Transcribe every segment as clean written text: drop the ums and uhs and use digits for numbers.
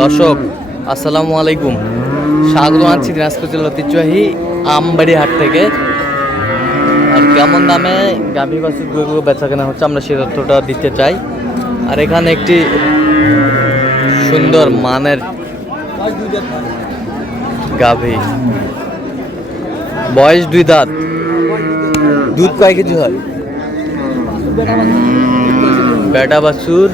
দর্শক আসসালামু আলাইকুম, স্বাগত আছি দিনাজপুর জেলার ঐতিহ্যবাহী আমবাড়ি হাট থেকে। আর কেমন দামে গাভী বাছুর গরু বেচা কেনা হচ্ছে আমরা সেই তথ্যটা দিতে চাই। আর এখানে একটি সুন্দর মানের গাভী, বয়স 2 দাঁত, দুধ কয় কেজি হয়? বেটা বাছুর।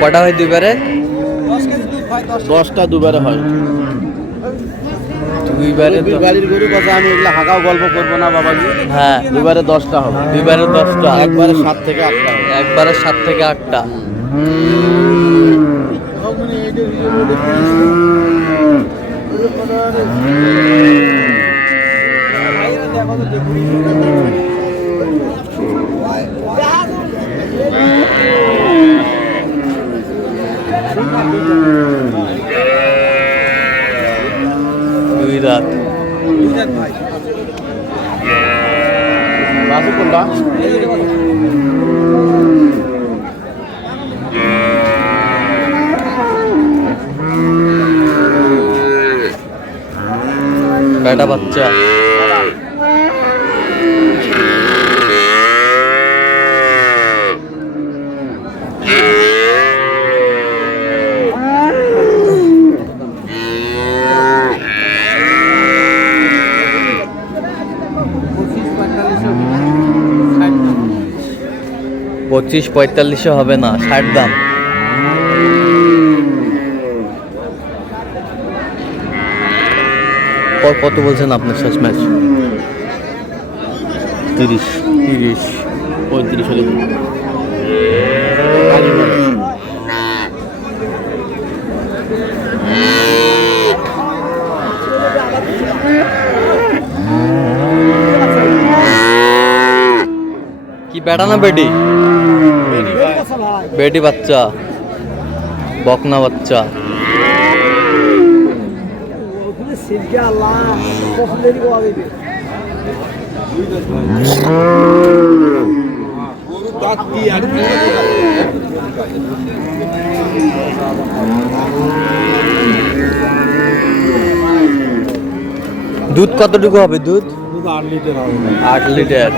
কটা হয় দুইবারে? 10টা দুবারে হয়। দুইবারে বাড়ির গরু কথা আমি এগুলো হাঁকাও গল্প করবো না বাবাজি। হ্যাঁ, দুবারে 10টা হবে। দুইবারে 10টা, একবারে 7 থেকে 8টা হবে। একবারে 7 থেকে 8টা। দুই রাত বাসু কোনটা? বেটা বাচ্চা। পঁচিশ 45 হবে না, 60 দাম। কত বলছেন আপনার শেষ ম্যাচ? 30 35 হলে কি বেটা না বেটি? বেটি বাচ্চা, বকনা বাচ্চা। দুধ কতটুকু হবে? দুধ 8 লিটার হবে। 8 লিটার।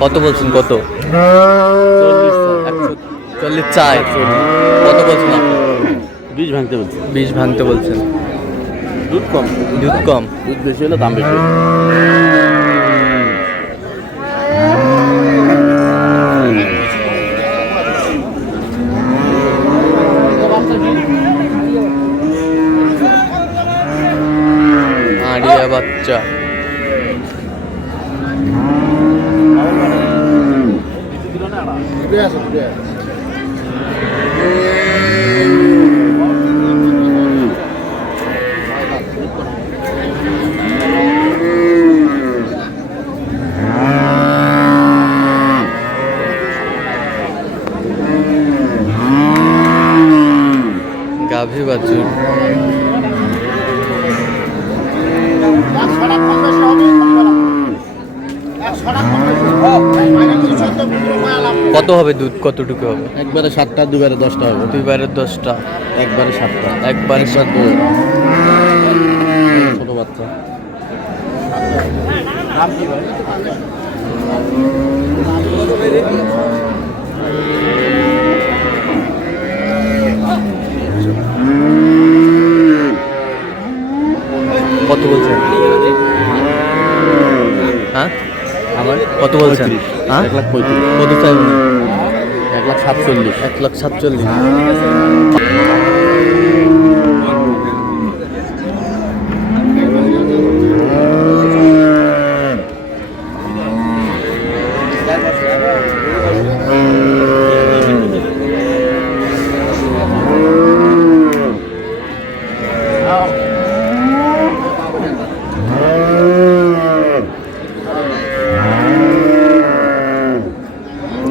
কত বলছেন? কত? 40 চাই। কত বলছেন আপনি? 20 ভাঙতে বলছে। 20 ভাঙতে বলছেন। দুধ কম। দুধ কম। দুধ বেশি হলে দাম বেশি। আড়িয়া বাচ্চা। গাভী বাছুর। কত হবে দুধ, কতটুকু হবে? একবারে 7টা, দুবারে 10টা হবে। দুইবারের 10টা, একবারে 7টা। একবারে 7টা। ছোট বাচ্চা। কত বলছেন? হ্যাঁ আমার কত বলছেন? হ্যাঁ 1,35,000। কত চাইবেন? 1,47,000। 1,47,000।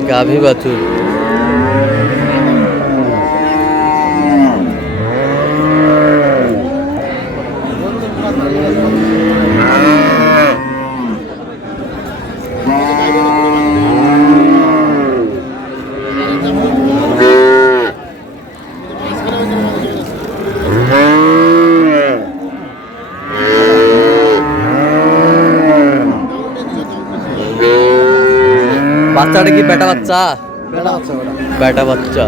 গাভী বাছুর। বাচ্চাটা কি বেটা বাচ্চা? বেটা বাচ্চা।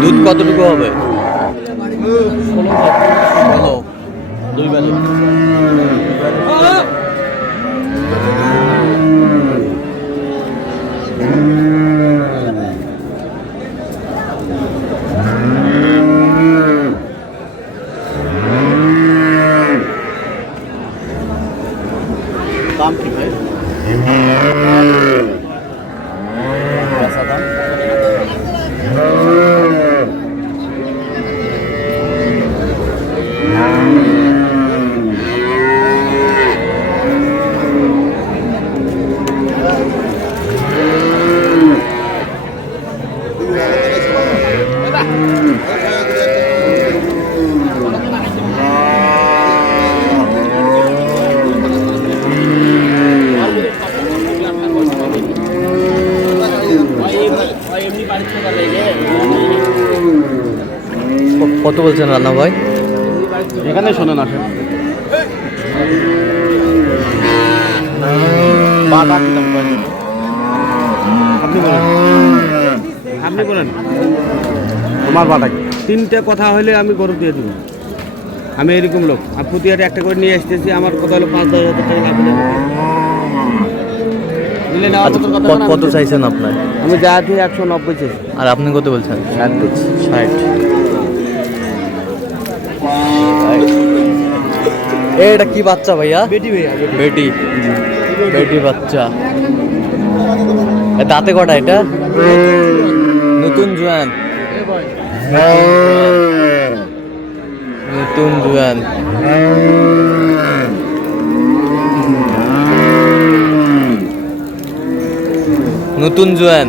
দুধ কতটুকু হবে? 16। দুইবারে। দাম কি ভাই? বেচা দাম? কত বলছেন রান্না ভাই? এখানে শোনেন, আসেন। বাটা কি দাম করেন? আপনি বলেন, আপনি বলেন তোমার বাটা কি? 3টে কথা হলে আমি গরু দিয়ে দিব। আমি এরকম লোক, আর প্রতি হাটে একটা করে নিয়ে আসতেছি। আমার কথা হলো 5-10 হাজার টাকা লাভ হলে দিলে নেওয়া আচ্ছা, কথা না, কত চাইছেন আপনার? আমি যা আছি 190 চাইছি। আর আপনি কত বলছেন? 60 বলছি। 60। এটা কি বাচ্চা ভাইয়া? বেটি ভাইয়া, বেটি। বেটি বাচ্চা। দাঁতে কটা এটা? নতুন জোয়ান। নতুন জোয়ান। নতুন জোয়ান।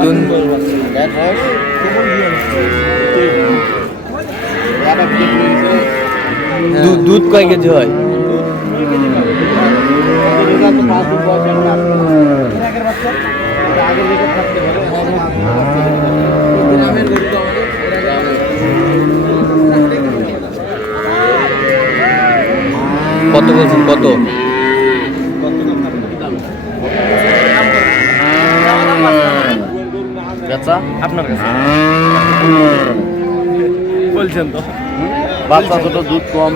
নতুন দুধ কয় কেজি হয়? কত বলছেন? কত? বেচা আপনার কাছে বলছেন তো। বাচ্চা ছোট, দুধ কম।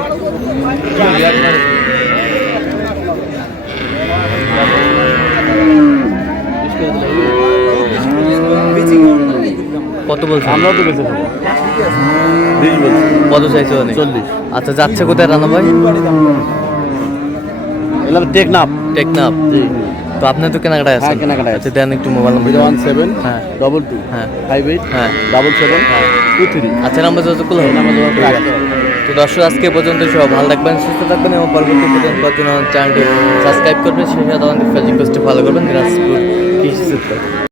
কত বলছেন? আমরাও তো বেঁচে খাবো। 20 বলছি। কত চাইছে অনেক? 40। আচ্ছা, যাচ্ছে কোথায় রানা ভাই? এলাম টেকনাফ। টেকনাফ। জি। তো আপনি তো কেনাকাটায় আছেন? হ্যাঁ, কেনাকাটায় আচ্ছা দেন একটু মোবাইল নাম্বার। 017 হ্যাঁ 22 হ্যাঁ 58 হ্যাঁ 77 23। আচ্ছা নাম্বার যত করলো এই নাম্বার যোগাযোগ করতে হবে। তো দর্শক আজকে পর্যন্ত সব ভালো থাকবেন, সুস্থ থাকবেন এবং পরবর্তী পর্যন্ত পাওয়ার জন্য চ্যানেলটি সাবস্ক্রাইব করবেন, সেই সাথে আমাদের ফেসবুক পেজটি ফলো করবেন দিনাজপুর কৃষি চিত্র।